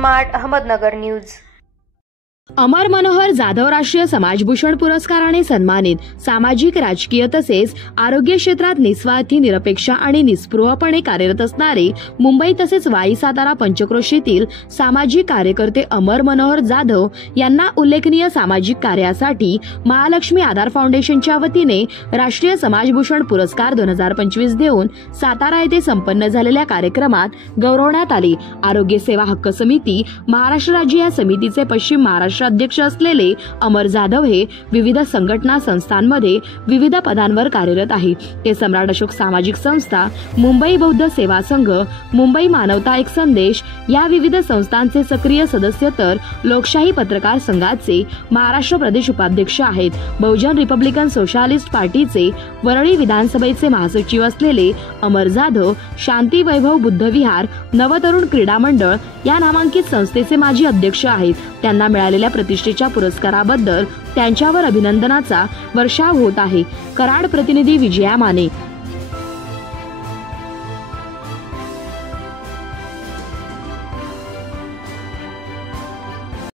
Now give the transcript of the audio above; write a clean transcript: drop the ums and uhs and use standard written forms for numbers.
Smart Ahmednagar news. Amar Manohar Jadhav राष्ट्रीय समाजभूषण पुरस्काराने सन्मानित सामाजिक, राजकीय तसेच आरोग्य क्षेत्रात निस्वार्थी, निरपेक्ष आणि निस्पृहपणे कार्यरत असणारे मुंबई तसेच वाई, सातारा, पंचक्रोशीतील सामाजिक कार्यकर्ते अमर मनोहर जाधव यांना उल्लेखनीय सामाजिक कार्यासाठी महालक्ष्मी आधार फाउंडेशनच्या वतीने राष्ट्रीय समाजभूषण पुरस्कार 2025 देऊन सातारा येथे संपन्न झालेल्या कार्यक्रमात गौरवण्यात आले। आरोग्य सेवा हक्क समिती महाराष्ट्र राज्य या समितीचे पश्चिम महाराष्ट्र अध्यक्ष असलेले अमर जाधव हे विविध संघटना संस्थांमध्ये विविध पदांवर कार्यरत आहे। ते सम्राट अशोक सामाजिक संस्था, मुंबई बौद्ध सेवा संघ, मुंबई मानवता एक संदेश या विविध संस्थांचे सक्रिय सदस्य तर लोकशाही पत्रकार संघाचे महाराष्ट्र प्रदेश उपाध्यक्ष आहेत। बहुजन रिपब्लिकन सोशलिस्ट पार्टीचे वरळी विधानसभेचे महासचिव असलेले अमर जाधव शांती वैभव बुद्ध विहार नवतरुण क्रीडा मंडळ या नामांकित संस्थेचे माजी अध्यक्ष आहेत। त्यांना मिळालेल्या प्रतिष्ठेच्या पुरस्काराबद्दल त्यांच्यावर अभिनंदनाचा वर्षाव होत आहे। कराड प्रतिनिधी विजया माने।